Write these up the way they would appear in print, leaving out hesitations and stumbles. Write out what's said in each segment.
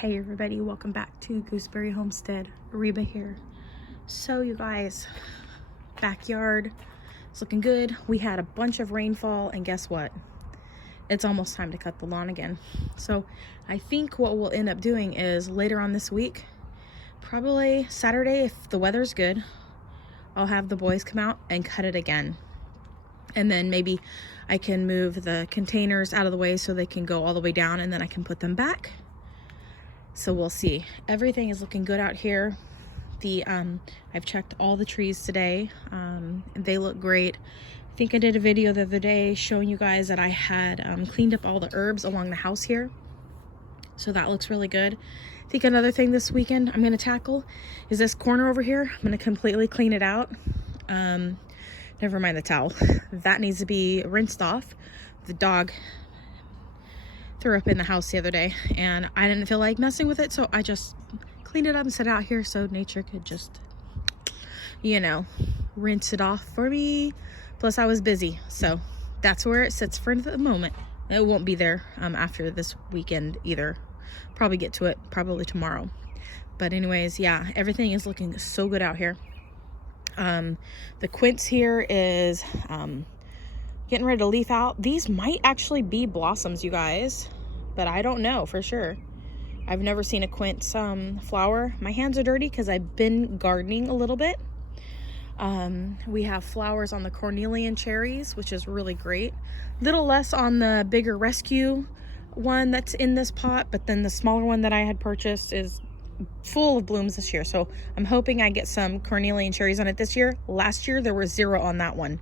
Hey everybody, welcome back to Gooseberry Homestead. Reba here. So you guys, backyard is looking good. We had a bunch of rainfall and guess what? It's almost time to cut the lawn again. So I think what we'll end up doing is later on this week, probably Saturday if the weather's good, I'll have the boys come out and cut it again. And then maybe I can move the containers out of the way so they can go all the way down and then I can put them back. So we'll see. Everything is looking good out here. I've checked all the trees today. And they look great. I think I did a video the other day showing you guys that I had cleaned up all the herbs along the house here. So that looks really good. I think another thing this weekend I'm gonna tackle is this corner over here. I'm gonna completely clean it out. Never mind the towel. That needs to be rinsed off. The dog threw up in the house the other day and I didn't feel like messing with it, so I just cleaned it up and set it out here so nature could just, you know, rinse it off for me. Plus I was busy, so that's where it sits for the moment. It won't be there after this weekend either. Probably get to it probably tomorrow. But anyways, yeah, everything is looking so good out here. The quince here is getting ready to leaf out. These might actually be blossoms, you guys, but I don't know for sure. I've never seen a quince flower. My hands are dirty because I've been gardening a little bit. We have flowers on the cornelian cherries, which is really great. Little less on the bigger rescue one that's in this pot, but then the smaller one that I had purchased is full of blooms this year. So I'm hoping I get some cornelian cherries on it this year. Last year there was 0 on that one.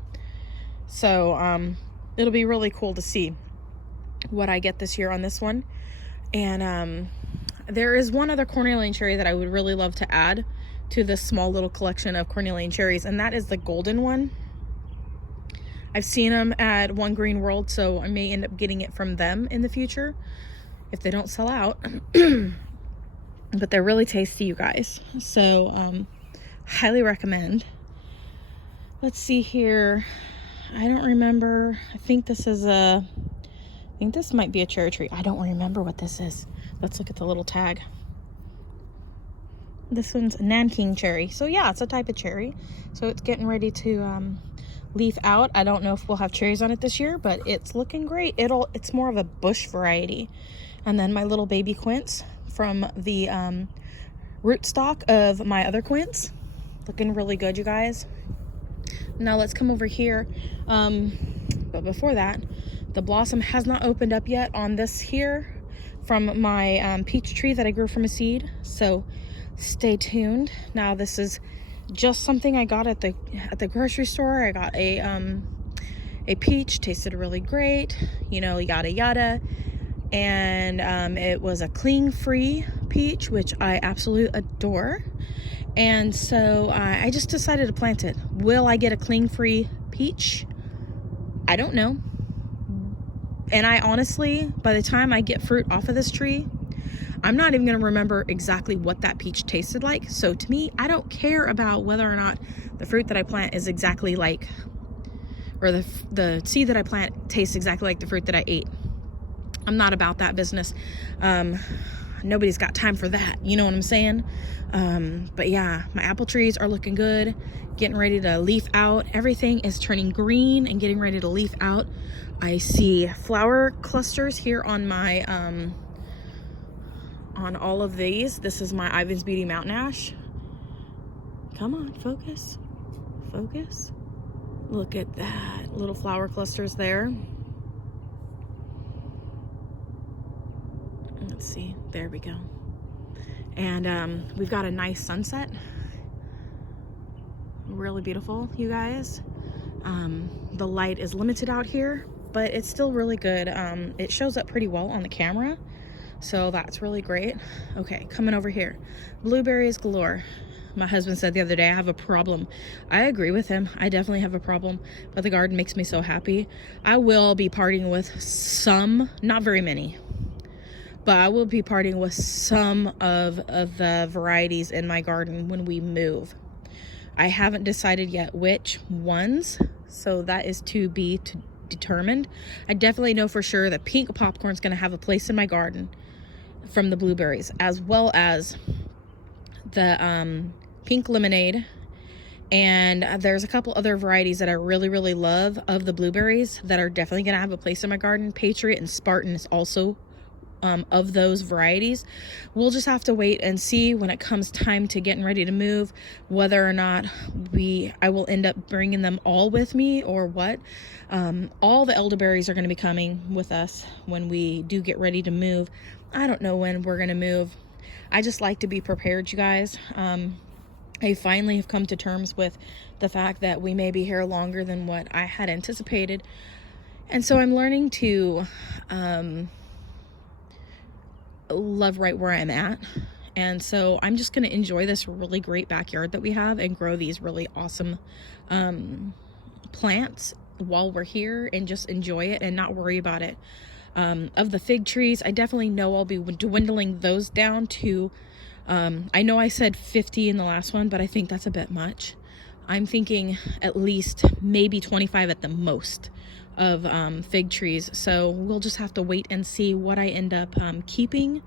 So it'll be really cool to see what I get this year on this one. And there is one other cornelian cherry that I would really love to add to this small little collection of cornelian cherries, and that is the golden one. I've seen them at One Green World, so I may end up getting it from them in the future if they don't sell out. But they're really tasty, you guys. So highly recommend. Let's see here. I don't remember. I think this might be a cherry tree. I don't remember what this is. Let's look at the little tag. This one's Nanking cherry. So yeah, it's a type of cherry. So it's getting ready to leaf out. I don't know if we'll have cherries on it this year, but it's looking great. It's more of a bush variety. And then my little baby quince from the rootstock of my other quince. Looking really good, you guys. Now let's come over here. But before that, the blossom has not opened up yet on this here from my peach tree that I grew from a seed. So stay tuned. Now this is just something I got at the grocery store. I got a peach, tasted really great, you know, yada yada. And it was a cling-free peach, which I absolutely adore. And so I just decided to plant it. Will I get a cling-free peach? I don't know. And I honestly, by the time I get fruit off of this tree, I'm not even going to remember exactly what that peach tasted like. So to me, I don't care about whether or not the fruit that I plant is exactly like, or the seed that I plant tastes exactly like the fruit that I ate. I'm not about that business. Nobody's got time for that. You know what I'm saying? But yeah, my apple trees are looking good, getting ready to leaf out. Everything is turning green and getting ready to leaf out. I see flower clusters here on my, on all of these. This is my Ivan's Beauty Mountain Ash. Come on, focus, focus. Look at that, little flower clusters there. Let's see, there we go. And we've got a nice sunset. Really beautiful, you guys. The light is limited out here, but it's still really good. It shows up pretty well on the camera, so that's really great. Okay, coming over here. Blueberries galore. My husband said the other day I have a problem. I agree with him. I definitely have a problem, but the garden makes me so happy. I will be parting with some, not very many, but I will be parting with some of the varieties in my garden when we move. I haven't decided yet which ones, so that is to be determined. I definitely know for sure that pink popcorn is going to have a place in my garden. from the blueberries, as well as the pink lemonade. And there's a couple other varieties that I really, really love of the blueberries that are definitely going to have a place in my garden. Patriot and Spartan is also of those varieties. We'll just have to wait and see when it comes time to getting ready to move, whether or not I will end up bringing them all with me or what. All the elderberries are going to be coming with us when we do get ready to move. I don't know when we're going to move. I just like to be prepared, you guys. I finally have come to terms with the fact that we may be here longer than what I had anticipated. And so I'm learning to love right where I'm at. And so I'm just going to enjoy this really great backyard that we have and grow these really awesome plants while we're here and just enjoy it and not worry about it. Of the fig trees, I definitely know I'll be dwindling those down to I know I said 50 in the last one, but I think that's a bit much. I'm thinking at least maybe 25 at the most of fig trees. So we'll just have to wait and see what I end up keeping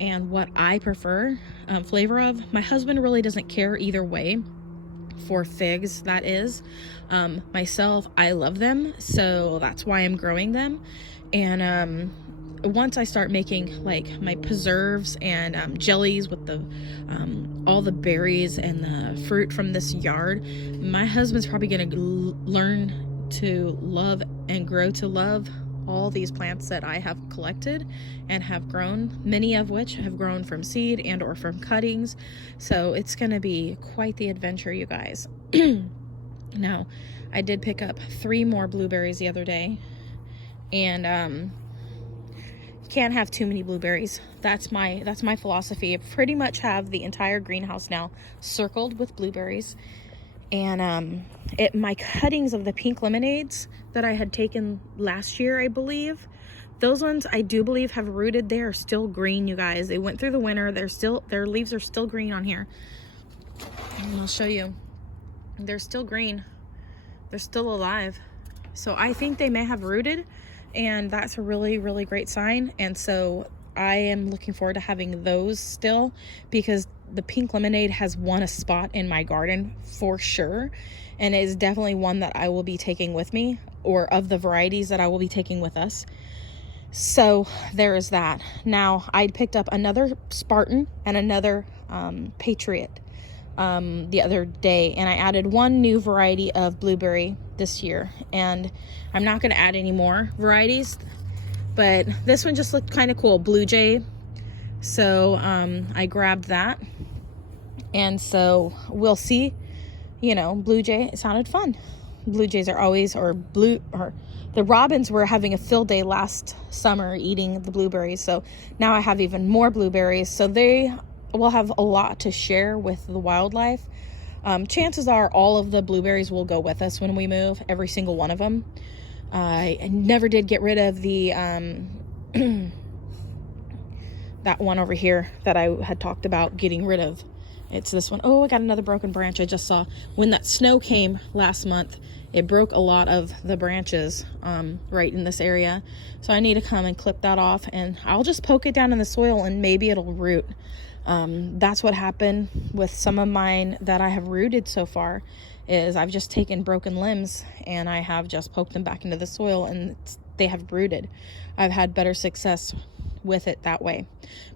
and what I prefer flavor of. My husband really doesn't care either way for figs, that is. Myself, I love them, so that's why I'm growing them. And once I start making like my preserves and jellies with the all the berries and the fruit from this yard, my husband's probably gonna learn to love and grow to love all these plants that I have collected and have grown, many of which have grown from seed and or from cuttings. So it's gonna be quite the adventure, you guys. Now, I did pick up 3 more blueberries the other day, and can't have too many blueberries. That's my philosophy. I pretty much have the entire greenhouse now circled with blueberries. And my cuttings of the pink lemonades that I had taken last year, I believe, those ones I do believe have rooted. They are still green, you guys. They went through the winter. Their leaves are still green on here. And I'll show you. They're still green. They're still alive. So I think they may have rooted, and that's a really, really great sign. And so I am looking forward to having those still, because the pink lemonade has won a spot in my garden for sure, and it is definitely one that I will be taking with me, or of the varieties that I will be taking with us. So there is that. Now, I picked up another Spartan and another Patriot the other day, and I added one new variety of blueberry this year, and I'm not going to add any more varieties, but this one just looked kind of cool, Blue Jay. So I grabbed that, and so we'll see. You know, Blue Jay, it sounded fun. Blue Jays are always, the robins were having a field day last summer eating the blueberries, so now I have even more blueberries, so they will have a lot to share with the wildlife. Chances are all of the blueberries will go with us when we move, every single one of them. I never did get rid of the that one over here that I had talked about getting rid of. It's this one. Oh, I got another broken branch. I just saw when that snow came last month, it broke a lot of the branches right in this area. So I need to come and clip that off, and I'll just poke it down in the soil and maybe it'll root. That's what happened with some of mine that I have rooted so far, is I've just taken broken limbs and I have just poked them back into the soil, and they have rooted. I've had better success with it that way.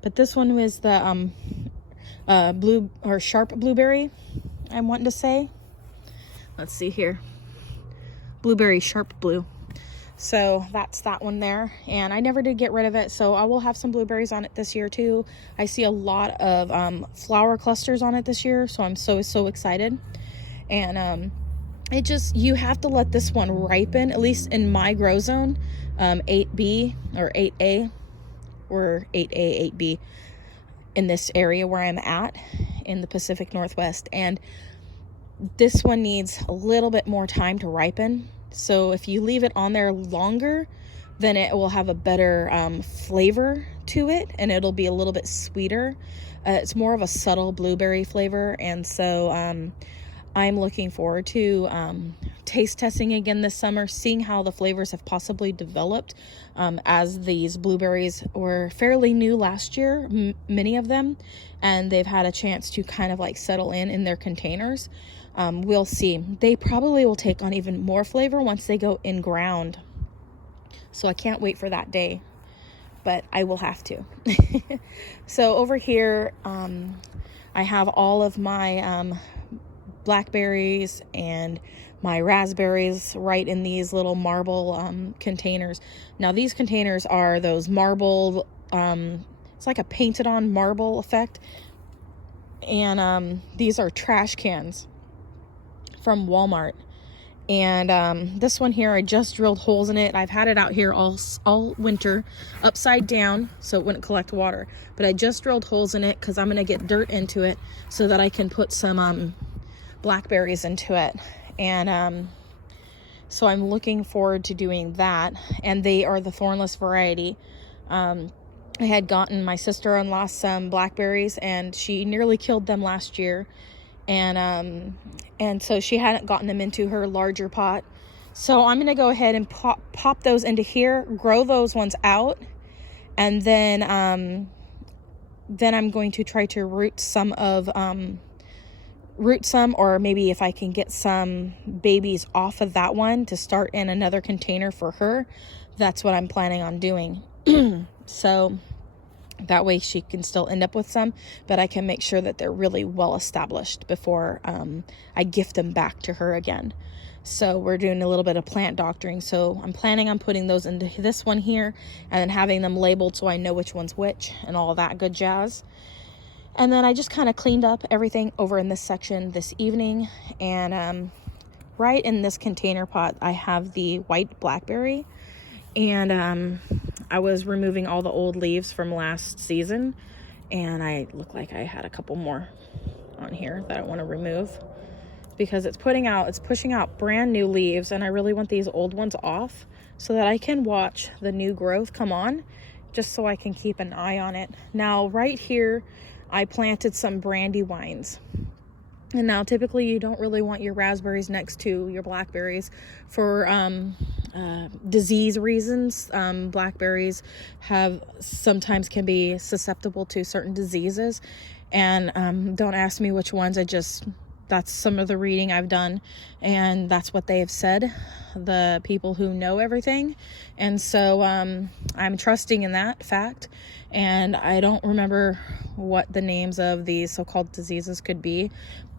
But this one was the blue or sharp blueberry, I'm wanting to say. Let's see here. Blueberry sharp blue. So that's that one there, and I never did get rid of it, so I will have some blueberries on it this year too. I see a lot of flower clusters on it this year, so I'm so excited. And it just, you have to let this one ripen, at least in my grow zone, 8B or 8A or 8A, 8B, in this area where I'm at in the Pacific Northwest. And this one needs a little bit more time to ripen. So if you leave it on there longer, then it will have a better flavor to it, and it'll be a little bit sweeter. It's more of a subtle blueberry flavor, and so I'm looking forward to taste testing again this summer, seeing how the flavors have possibly developed, as these blueberries were fairly new last year, many of them, and they've had a chance to kind of like settle in their containers. We'll see. They probably will take on even more flavor once they go in ground. So I can't wait for that day, but I will have to. So over here, I have all of my blackberries and my raspberries right in these little marble containers. Now these containers are those marble, it's like a painted on marble effect. And these are trash cans from Walmart. And this one here, I just drilled holes in it. I've had it out here all winter upside down so it wouldn't collect water, but I just drilled holes in it because I'm gonna get dirt into it so that I can put some blackberries into it. And so I'm looking forward to doing that, and they are the thornless variety. I had gotten my sister-in-law some blackberries, and she nearly killed them last year. And so she hadn't gotten them into her larger pot. So I'm going to go ahead and pop those into here, grow those ones out. And then I'm going to try to root some, or maybe if I can get some babies off of that one to start in another container for her. That's what I'm planning on doing. So that way she can still end up with some, but I can make sure that they're really well established before I gift them back to her again. So we're doing a little bit of plant doctoring. So I'm planning on putting those into this one here and then having them labeled so I know which one's which and all that good jazz. And then I just kind of cleaned up everything over in this section this evening. And right in this container pot, I have the white blackberry. And I was removing all the old leaves from last season, and I look like I had a couple more on here that I want to remove because it's pushing out brand new leaves, and I really want these old ones off so that I can watch the new growth come on, just so I can keep an eye on it. Now right here I planted some brandywines. And now typically you don't really want your raspberries next to your blackberries for disease reasons. Blackberries sometimes can be susceptible to certain diseases. And don't ask me which ones. That's some of the reading I've done. And that's what they have said, the people who know everything. And so I'm trusting in that fact. And I don't remember what the names of these so-called diseases could be.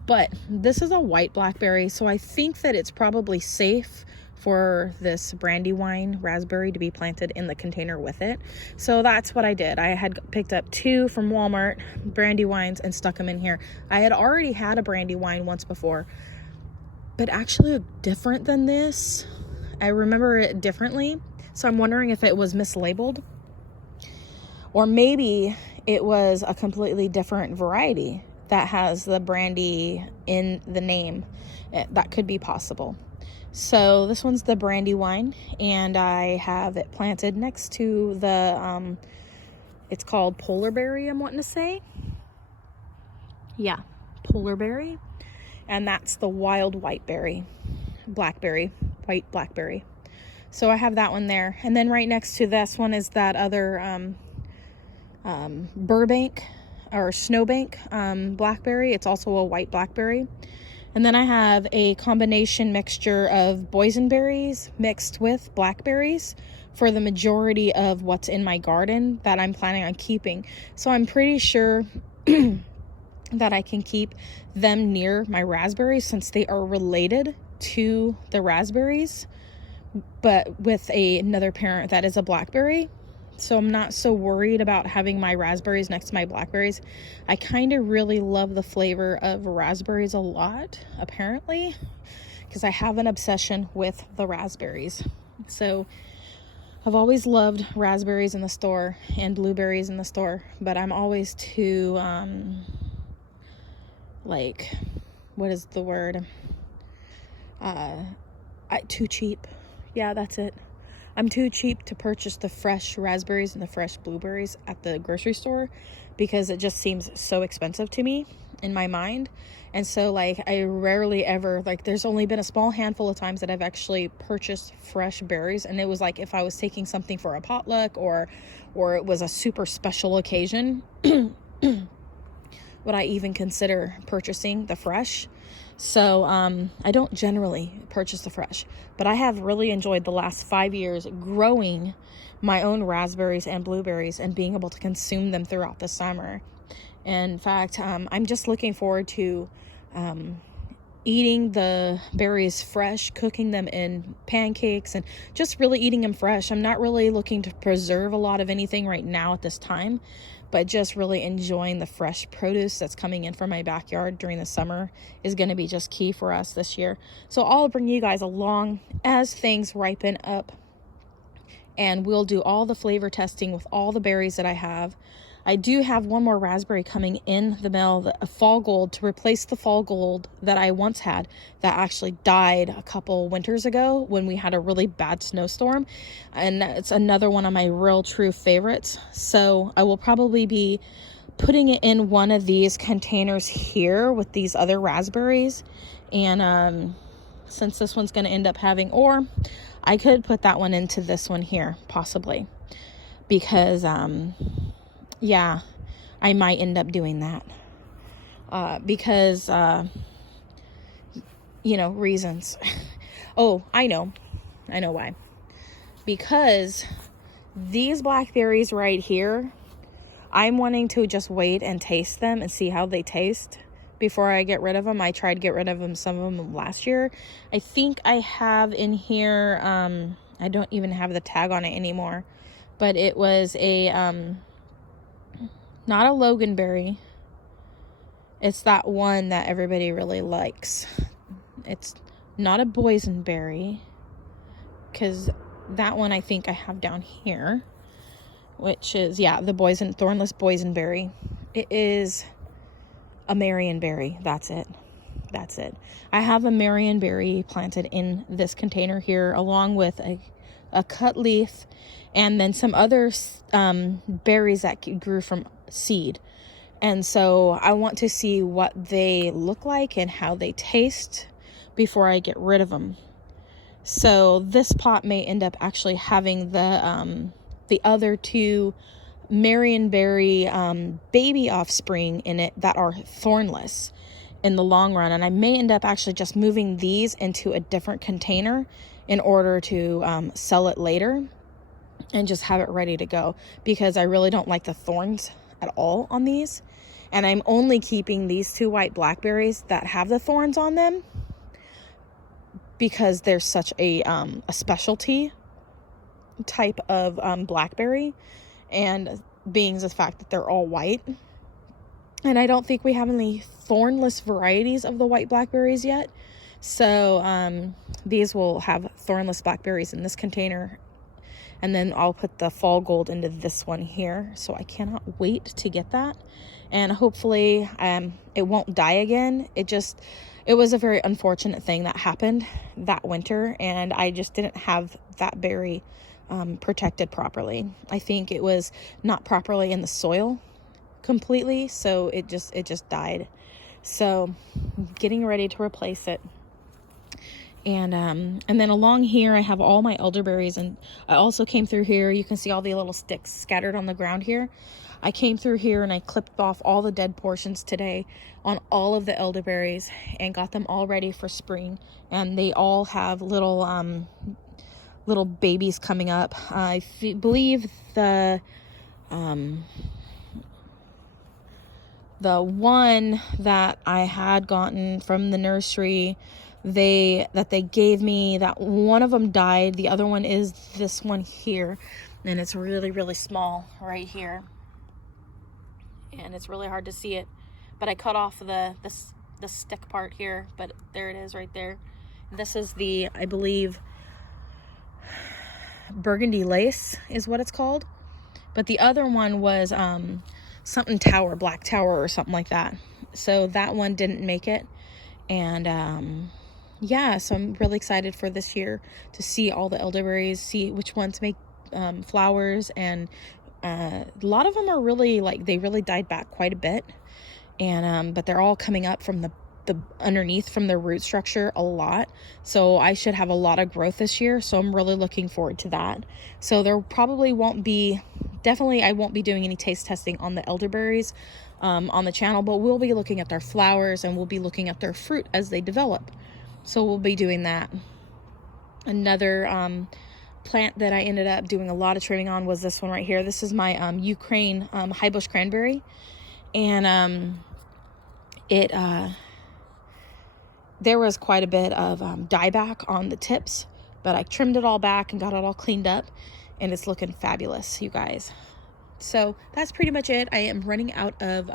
But this is a white blackberry, so I think that it's probably safe for this brandywine raspberry to be planted in the container with it. So that's what I did. I had picked up 2 from Walmart brandywines and stuck them in here. I had already had a brandywine once before, but actually looked different than this. I remember it differently, so I'm wondering if it was mislabeled, or maybe it was a completely different variety that has the brandy in the name. That could be possible. So this one's the brandywine, and I have it planted next to the it's called polar berry, I'm wanting to say. Yeah, polar berry. And that's the wild white berry, white blackberry. So I have that one there. And then right next to this one is that other Burbank or Snowbank blackberry. It's also a white blackberry. And then I have a combination mixture of boysenberries mixed with blackberries for the majority of what's in my garden that I'm planning on keeping. So I'm pretty sure that I can keep them near my raspberries since they are related to the raspberries, but with another parent that is a blackberry. So I'm not so worried about having my raspberries next to my blackberries. I kind of really love the flavor of raspberries a lot, apparently, because I have an obsession with the raspberries. So I've always loved raspberries in the store and blueberries in the store, but I'm always too, what is the word? Too cheap. Yeah, that's it. I'm too cheap to purchase the fresh raspberries and the fresh blueberries at the grocery store because it just seems so expensive to me. in my mind. And so like I rarely ever, like there's only been a small handful of times that I've actually purchased fresh berries, and it was like if I was taking something for a potluck or it was a super special occasion would I even consider purchasing the fresh. So I don't generally purchase the fresh, but I have really enjoyed the last 5 years growing my own raspberries and blueberries and being able to consume them throughout the summer. In fact, I'm just looking forward to eating the berries fresh, cooking them in pancakes, and just really eating them fresh. I'm not really looking to preserve a lot of anything right now at this time, but just really enjoying the fresh produce that's coming in from my backyard during the summer is going to be just key for us this year. So I'll bring you guys along as things ripen up, and we'll do all the flavor testing with all the berries that I have. I do have one more raspberry coming in the mail, a fall gold, to replace the fall gold that I once had that actually died a couple winters ago when we had a really bad snowstorm. And it's another one of my real true favorites. So I will probably be putting it in one of these containers here with these other raspberries. And since this one's going to end up having, or I could put that one into this one here, possibly. Because, yeah, I might end up doing that because, you know, reasons. Oh, I know why. Because these blackberries right here, I'm wanting to just wait and taste them and see how they taste before I get rid of them. I tried to get rid of them, some of them last year. I think I have in here, I don't even have the tag on it anymore, but it was a, not a loganberry. It's that one that everybody really likes. It's not a boysenberry, because that one I think I have down here, which is, yeah, the thornless boysenberry. It is a marionberry. That's it. I have a marionberry planted in this container here, along with a cut leaf, and then some other berries that grew from seed. And so I want to see what they look like and how they taste before I get rid of them. So this pot may end up actually having the other two marionberry baby offspring in it that are thornless in the long run, and I may end up actually just moving these into a different container in order to sell it later and just have it ready to go, because I really don't like the thorns at all on these. And I'm only keeping these two white blackberries that have the thorns on them because they're such a specialty type of blackberry, and being the fact that they're all white. And I don't think we have any thornless varieties of the white blackberries yet. So these will have thornless blackberries in this container, and then I'll put the fall gold into this one here. So I cannot wait to get that, and hopefully it won't die again. It was a very unfortunate thing that happened that winter, and I just didn't have that berry protected properly. I think it was not properly in the soil completely, so it just died. So getting ready to replace it. And then along here I have all my elderberries, and I also came through here. You can see all the little sticks scattered on the ground here. I came through here and I clipped off all the dead portions today on all of the elderberries and got them all ready for spring. And they all have little babies coming up. I believe the one that I had gotten from the nursery, that they gave me, that one of them died. The other one is this one here, and it's really, really small right here, and it's really hard to see it, but I cut off the stick part here, but there it is right there. This is the, I believe, burgundy lace is what it's called, but the other one was something tower, black tower or something like that. So that one didn't make it. And yeah, so I'm really excited for this year to see all the elderberries, see which ones make flowers. And a lot of them are really, like, they really died back quite a bit. and but they're all coming up from the underneath from their root structure a lot, so I should have a lot of growth this year, so I'm really looking forward to that. So there probably won't be, definitely I won't be doing any taste testing on the elderberries on the channel, but we'll be looking at their flowers and we'll be looking at their fruit as they develop. So we'll be doing that. Another plant that I ended up doing a lot of trimming on was this one right here. This is my Ukraine high bush cranberry, and there was quite a bit of dieback on the tips, but I trimmed it all back and got it all cleaned up, and it's looking fabulous, you guys. So that's pretty much it. I am running out of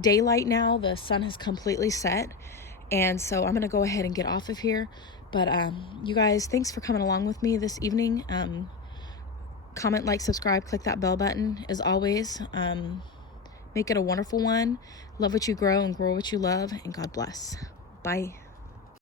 daylight now. The sun has completely set, and so I'm gonna go ahead and get off of here. But you guys, thanks for coming along with me this evening. Comment, like, subscribe, click that bell button as always. Make it a wonderful one. Love what you grow and grow what you love, and God bless. Bye.